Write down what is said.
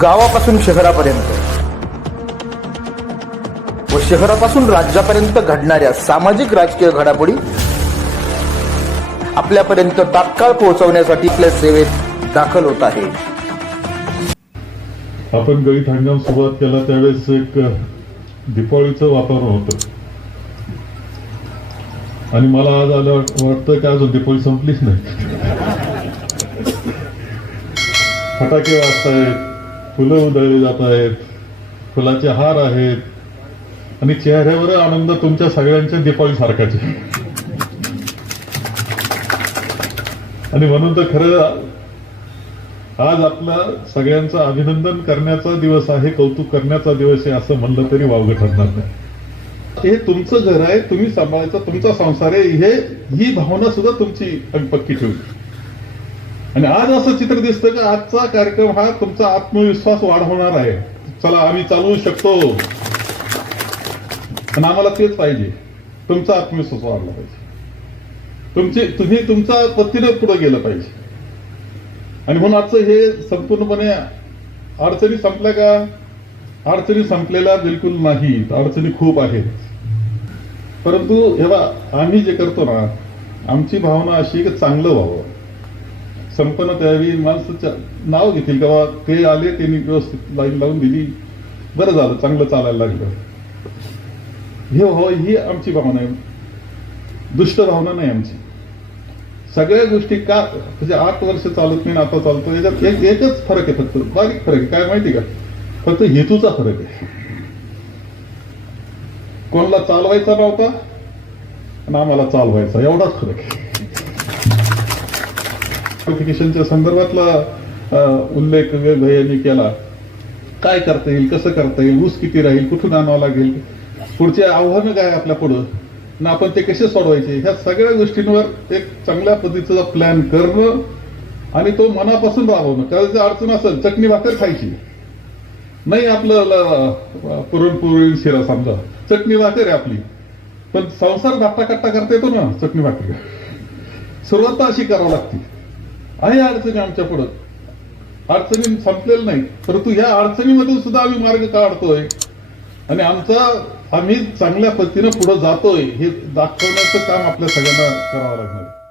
गावापासून शहरापर्यंत. व शहरापासून राज्यापर्यंत घडणाऱ्या सामाजिक राजकीय घडामोडी आपल्यापर्यंत तात्काळ पोहोचवण्यासाठी आपल्या सेवेत दाखल होत आहे. आपण गळीत हंगाम सुरुवात केला त्यावेळेस एक अ, वातावरण होतं. आणि मला आज आलं वाटतं की अजून दीपावली संपलीच नाही. फटाके वाजतायत. फुलं उधळली जात आहेत फुलाचे हार आहेत आणि चेहऱ्यावर आनंद तुमच्या सगळ्यांच्या दीपावली सारखाच आणि म्हणून तर खरं आज आपला सगळ्यांचं अभिनंदन करण्याचा दिवस आहे कौतुक करण्याचा दिवस आहे असं म्हणलं तरी वावगं ठरणार नाही. हे तुमचं घर आहे तुम्ही सांभाळायचं तुमचा संसार आहे हे ही भावना सुद्धा तुमची आम्ही ठेवली आणि आज असं चित्र दिसतं की आजचा कार्यक्रम हा तुमचा आत्मविश्वास वाढवणार आहे. चला आम्ही चालवू शकतो. आणि आम्हाला तेच पाहिजे. तुमचा आत्मविश्वास वाढला पाहिजे. तुमचे तुम्ही तुमच्या पत्तीने पुढे गेलं पाहिजे. आणि म्हणून आजचं हे संपूर्णपणे अडचणी संपल्या का? अडचणी संपलेल्या बिलकुल नाहीत. अडचणी खूप आहेत. परंतु हे आम्ही जे करतो ना आमची भावना अशी की चांगलं व्हावं. संपन्न त्यावेळी माणसाचं नाव घेतील. का ते आले त्यांनी व्यवस्थित लाईन लावून दिली. बरं झालं चांगलं चालायला लागलं. हे हो ही आमची भावना आहे. दुष्ट भावना नाही आमची. सगळ्या गोष्टी का म्हणजे आठ वर्ष चालत नाही आता चालतो याच्यात एक एकच फरक आहे फक्त. बारीक फरक आहे. काय माहिती का? फक्त हेतूचा फरक आहे. कोणाला चालवायचा नव्हता आणि आम्हाला चालवायचा. एवढाच फरक आहे. नोटिफिकेशनच्या संदर्भातला उल्लेख भैयांनी केला. काय करता येईल कसं करता येईल ऊस किती राहील कुठून आणावं लागेल? पुढचे आव्हानं काय आपल्या पुढं? आपण ते कसे सोडवायचे? ह्या सगळ्या गोष्टींवर एक चांगल्या पद्धतीचा प्लॅन करणं आणि तो मनापासून राबवणं. कारण अडचण असेल चटणी भाकर खायची. नाही आपलं पुरणपोळी शिरा समजा. चटणी भाकर आहे आपली. पण संसार धाकटा कट्टा करता येतो ना चटणी भाकर. सुरुवात अशी करावी लागते. आहे अडचणी आमच्या पुढं. अडचणी संपलेल्या नाही परंतु ह्या अडचणीमधून सुद्धा आम्ही मार्ग काढतोय. आणि आमचा आम्ही चांगल्या पद्धतीनं पुढे जातोय हे दाखवण्याचं काम आपल्या सगळ्यांना करावं लागणार. आहे.